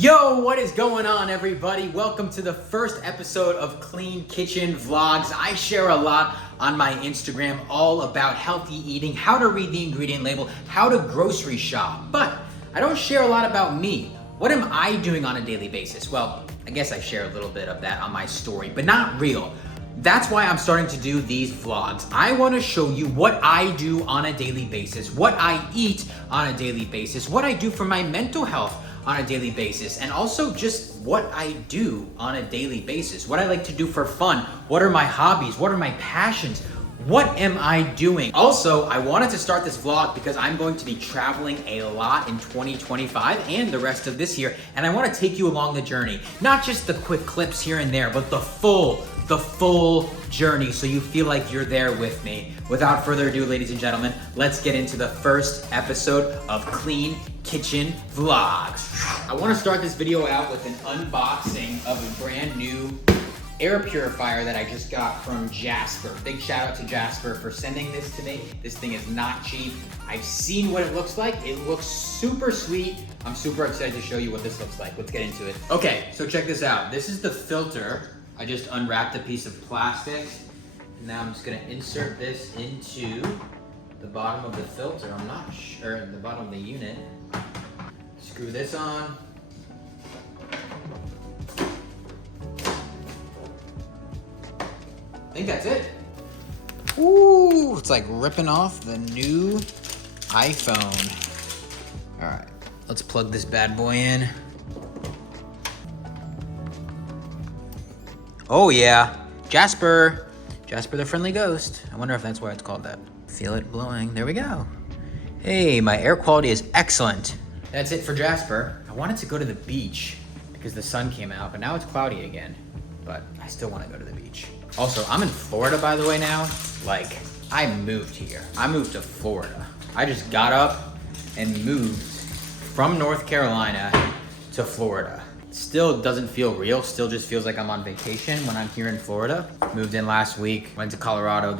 Yo, what is going on, everybody? Welcome to the first episode of Clean Kitchen Vlogs. I share a lot on my Instagram all about healthy eating, how to read the ingredient label, how to grocery shop. But I don't share a lot about me. What am I doing on a daily basis? Well, I guess I share a little bit of that on my story, but not real. That's why I'm starting to do these vlogs. I want to show you what I do on a daily basis, what I eat on a daily basis, what I do for my mental health on a daily basis, and also just what I do on a daily basis, what I like to do for fun, what are my hobbies, what are my passions, what am I doing? Also, I wanted to start this vlog because I'm going to be traveling a lot in 2025 and the rest of this year, and I want to take you along the journey. Not just the quick clips here and there, but the full journey so you feel like you're there with me. Without further ado, ladies and gentlemen, let's get into the first episode of Clean Kitchen Vlogs. I want to start this video out with an unboxing of a brand new air purifier that I just got from Jasper. Big shout out to Jasper for sending this to me. This thing is not cheap. I've seen what it looks like. It looks super sweet. I'm super excited to show you what this looks like. Let's get into it. Okay, so check this out. This is the filter. I just unwrapped a piece of plastic. And now I'm just gonna insert this into the bottom of the filter. I'm not sure, the bottom of the unit. Screw this on. I think that's it. Ooh, it's like ripping off the new iPhone. All right, let's plug this bad boy in. Oh yeah, Jasper the friendly ghost. I wonder if that's why it's called that. Feel it blowing, there we go. Hey, my air quality is excellent. That's it for Jasper. I wanted to go to the beach because the sun came out, but now it's cloudy again. But I still want to go to the beach. Also, I'm in Florida, by the way, now. Like, I moved here. I moved to Florida. I just got up and moved from North Carolina to Florida. Still doesn't feel real. Still just feels like I'm on vacation when I'm here in Florida. Moved in last week. Went to Colorado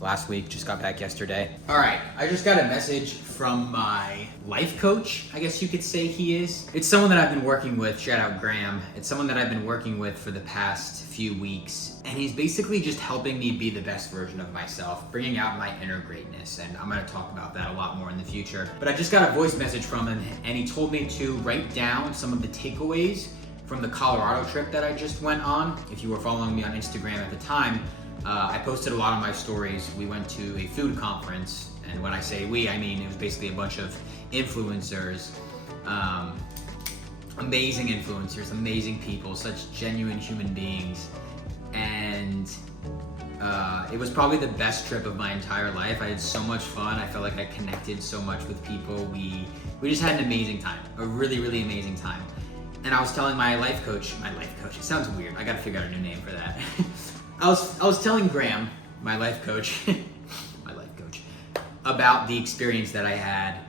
last week, just got back yesterday. All right, I just got a message from my life coach, I guess you could say he is. It's someone that I've been working with, shout out Graham. It's someone that I've been working with for the past few weeks. And he's basically just helping me be the best version of myself, bringing out my inner greatness. And I'm gonna talk about that a lot more in the future. But I just got a voice message from him and he told me to write down some of the takeaways from the Colorado trip that I just went on. If you were following me on Instagram at the time, I posted a lot of my stories. We went to a food conference, and when I say we, I mean it was basically a bunch of influencers, amazing influencers, amazing people, such genuine human beings, and it was probably the best trip of my entire life. I had so much fun. I felt like I connected so much with people. We just had an amazing time, a really, really amazing time. And I was telling my life coach, it sounds weird. I gotta figure out a new name for that. I was telling Graham, my life coach, about the experience that I had,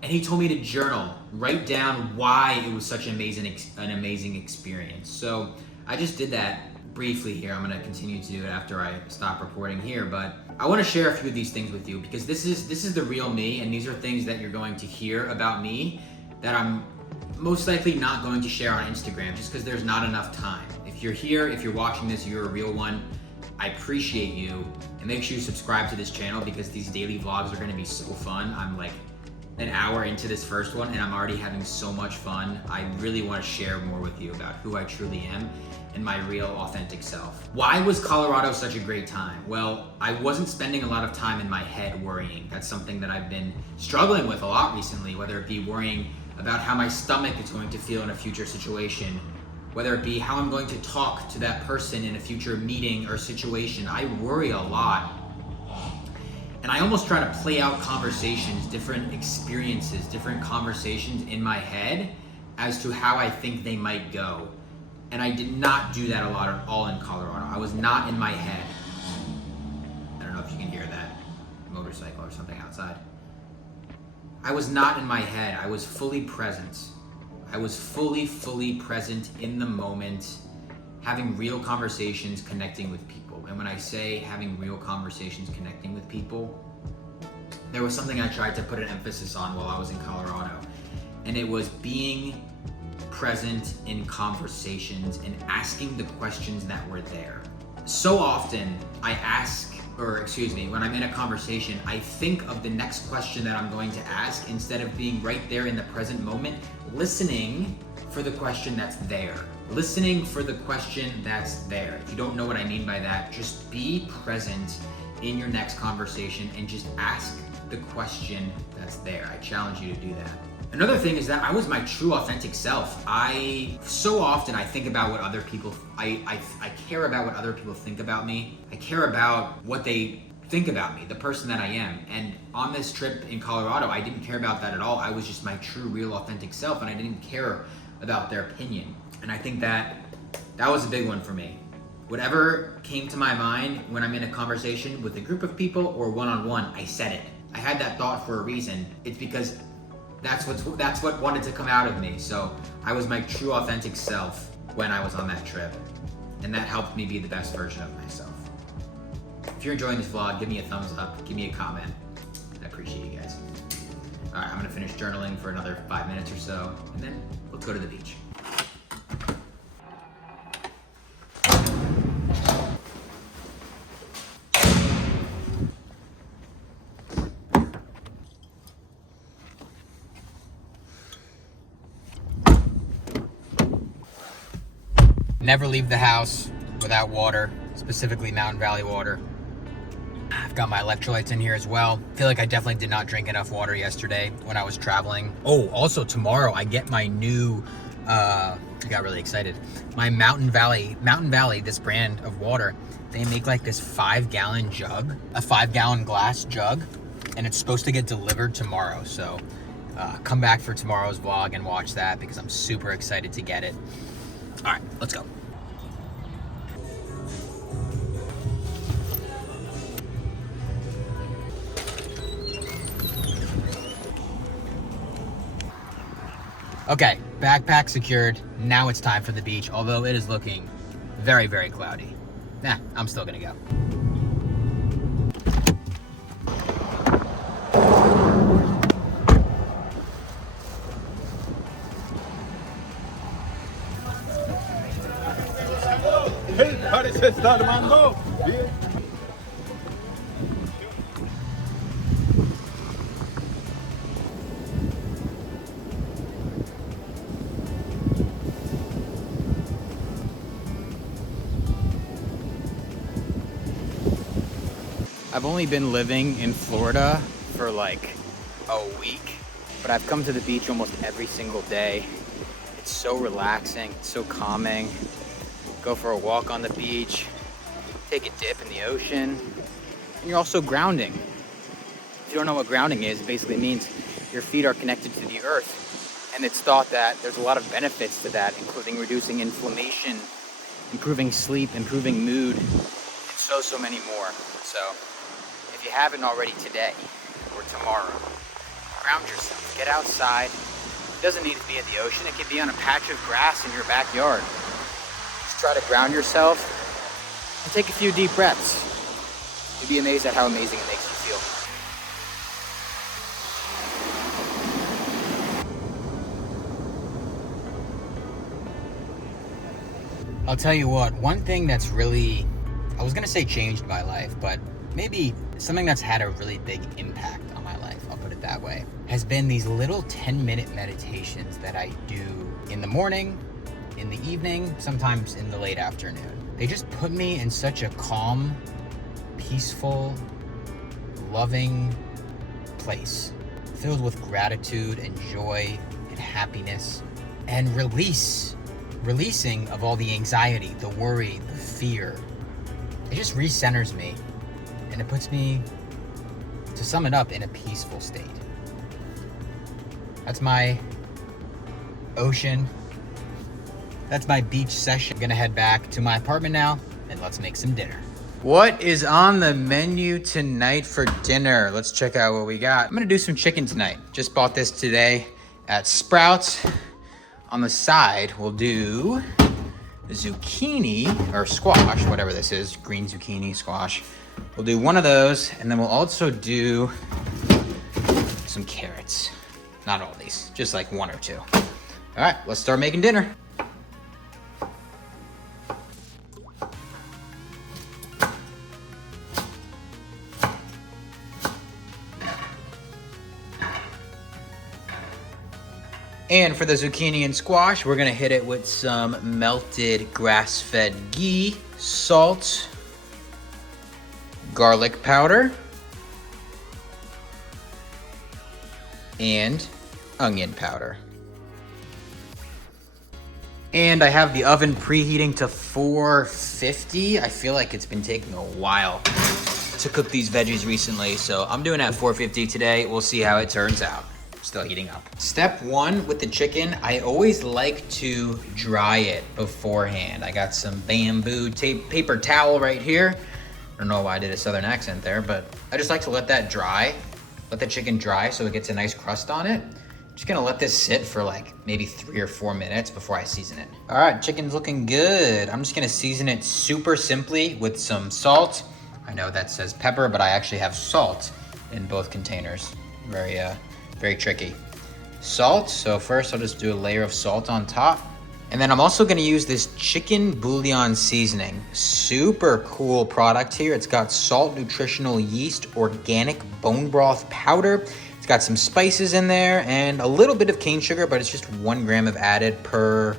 and he told me to journal, write down why it was such an amazing experience. So I just did that briefly here. I'm gonna continue to do it after I stop recording here, but I want to share a few of these things with you because this is the real me, and these are things that you're going to hear about me that I'm most likely not going to share on Instagram just because there's not enough time. If you're here, if you're watching this, you're a real one. I appreciate you, and make sure you subscribe to this channel because these daily vlogs are gonna be so fun. I'm like an hour into this first one and I'm already having so much fun. I really wanna share more with you about who I truly am and my real authentic self. Why was Colorado such a great time? Well, I wasn't spending a lot of time in my head worrying. That's something that I've been struggling with a lot recently, whether it be worrying about how my stomach is going to feel in a future situation, whether it be how I'm going to talk to that person in a future meeting or situation. I worry a lot. And I almost try to play out conversations, different experiences, different conversations in my head as to how I think they might go. And I did not do that a lot at all in Colorado. I was not in my head. I don't know if you can hear that motorcycle or something outside. I was not in my head. I was fully present. I was fully present in the moment, having real conversations, connecting with people. And when I say having real conversations, connecting with people, there was something I tried to put an emphasis on while I was in Colorado. And it was being present in conversations and asking the questions that were there. So often when I'm in a conversation, I think of the next question that I'm going to ask instead of being right there in the present moment, listening for the question that's there. Listening for the question that's there. If you don't know what I mean by that, just be present in your next conversation and just ask the question that's there. I challenge you to do that. Another thing is that I was my true authentic self. So often I think about what other people, I care about what other people think about me. I care about what they think about me, the person that I am. And on this trip in Colorado, I didn't care about that at all. I was just my true, real, authentic self, and I didn't care about their opinion. And I think that was a big one for me. Whatever came to my mind when I'm in a conversation with a group of people or one-on-one, I said it. I had that thought for a reason. It's because that's what wanted to come out of me. So I was my true authentic self when I was on that trip, and that helped me be the best version of myself. If you're enjoying this vlog, give me a thumbs up, give me a comment. I appreciate you guys. All right, I'm gonna finish journaling for another 5 minutes or so, and then let's go to the beach. Never leave the house without water, specifically Mountain Valley water. I've got my electrolytes in here as well. I feel like I definitely did not drink enough water yesterday when I was traveling. Oh, also tomorrow I get my new, I got really excited. My Mountain Valley, this brand of water, they make like this 5-gallon jug, a 5-gallon glass jug, and it's supposed to get delivered tomorrow. So come back for tomorrow's vlog and watch that because I'm super excited to get it. All right, let's go. Okay, backpack secured. Now it's time for the beach, although it is looking very, very cloudy. Nah, I'm still gonna go. Hey, parece estar armando. Bien. I've only been living in Florida for like a week, but I've come to the beach almost every single day. It's so relaxing, it's so calming. Go for a walk on the beach, take a dip in the ocean, and you're also grounding. If you don't know what grounding is, it basically means your feet are connected to the earth. And it's thought that there's a lot of benefits to that, including reducing inflammation, improving sleep, improving mood, and so many more. So if you haven't already today or tomorrow, ground yourself, get outside. It doesn't need to be at the ocean, it can be on a patch of grass in your backyard. Just try to ground yourself and take a few deep breaths. You'd be amazed at how amazing it makes you feel. I'll tell you what, one thing that's really, I was gonna say changed my life, but maybe something that's had a really big impact on my life, I'll put it that way, has been these little 10-minute meditations that I do in the morning, in the evening, sometimes in the late afternoon. They just put me in such a calm, peaceful, loving place, filled with gratitude and joy and happiness and releasing of all the anxiety, the worry, the fear. It just recenters me, and it puts me, to sum it up, in a peaceful state. That's my ocean. That's my beach session. I'm gonna head back to my apartment now, and let's make some dinner. What is on the menu tonight for dinner? Let's check out what we got. I'm gonna do some chicken tonight. Just bought this today at Sprouts. On the side, we'll do zucchini, or squash, whatever this is, green zucchini, squash. We'll do one of those, and then we'll also do some carrots. Not all these, just like one or two. All right, let's start making dinner. And for the zucchini and squash, we're gonna hit it with some melted grass-fed ghee, salt, garlic powder, and onion powder. And I have the oven preheating to 450. I feel like it's been taking a while to cook these veggies recently, so I'm doing it at 450 today. We'll see how it turns out. Still heating up. Step one with the chicken, I always like to dry it beforehand. I got some bamboo tape, paper towel right here. I don't know why I did a southern accent there, but I just like to let that dry. Let the chicken dry so it gets a nice crust on it. Just gonna let this sit for like maybe 3 or 4 minutes before I season it. All right, chicken's looking good. I'm just gonna season it super simply with some salt. I know that says pepper, but I actually have salt in both containers. Very tricky. Salt, so first I'll just do a layer of salt on top. And then I'm also gonna use this chicken bouillon seasoning. Super cool product here. It's got salt, nutritional yeast, organic bone broth powder. It's got some spices in there and a little bit of cane sugar, but it's just 1 gram of added per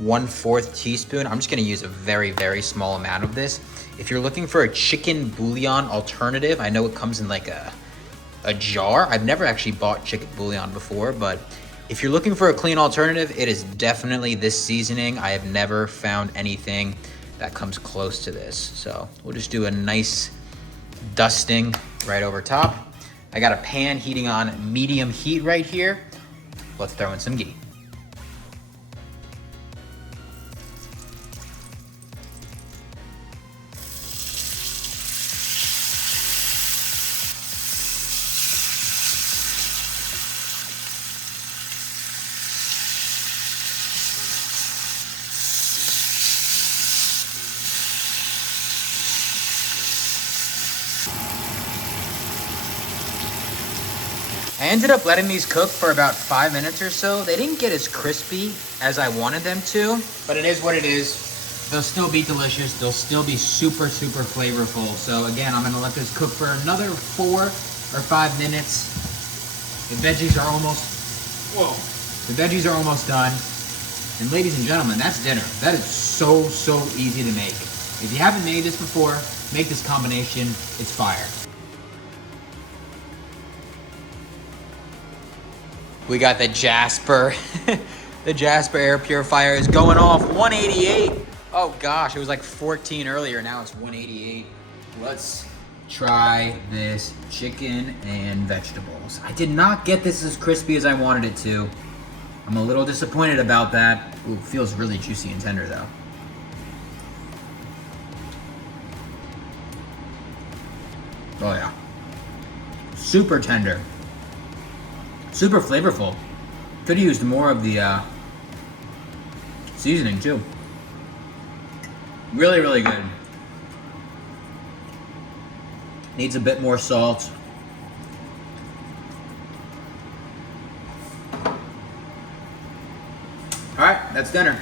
1/4 teaspoon. I'm just gonna use a very, very small amount of this. If you're looking for a chicken bouillon alternative, I know it comes in like a jar. I've never actually bought chicken bouillon before, but if you're looking for a clean alternative, it is definitely this seasoning. I have never found anything that comes close to this. So we'll just do a nice dusting right over top. I got a pan heating on medium heat right here. Let's throw in some ghee. I ended up letting these cook for about 5 minutes or so. They didn't get as crispy as I wanted them to, but it is what it is. They'll still be delicious. They'll still be super, super flavorful. So again, I'm gonna let this cook for another 4 or 5 minutes. The veggies are almost done. And ladies and gentlemen, that's dinner. That is so, so easy to make. If you haven't made this before, make this combination. It's fire. We got the Jasper. The Jasper air purifier is going off 188. Oh gosh, it was like 14 earlier. Now it's 188. Let's try this chicken and vegetables. I did not get this as crispy as I wanted it to. I'm a little disappointed about that. Ooh, it feels really juicy and tender though. Oh yeah. Super tender. Super flavorful. Could have used more of the seasoning too. Really, really good. Needs a bit more salt. All right, that's dinner.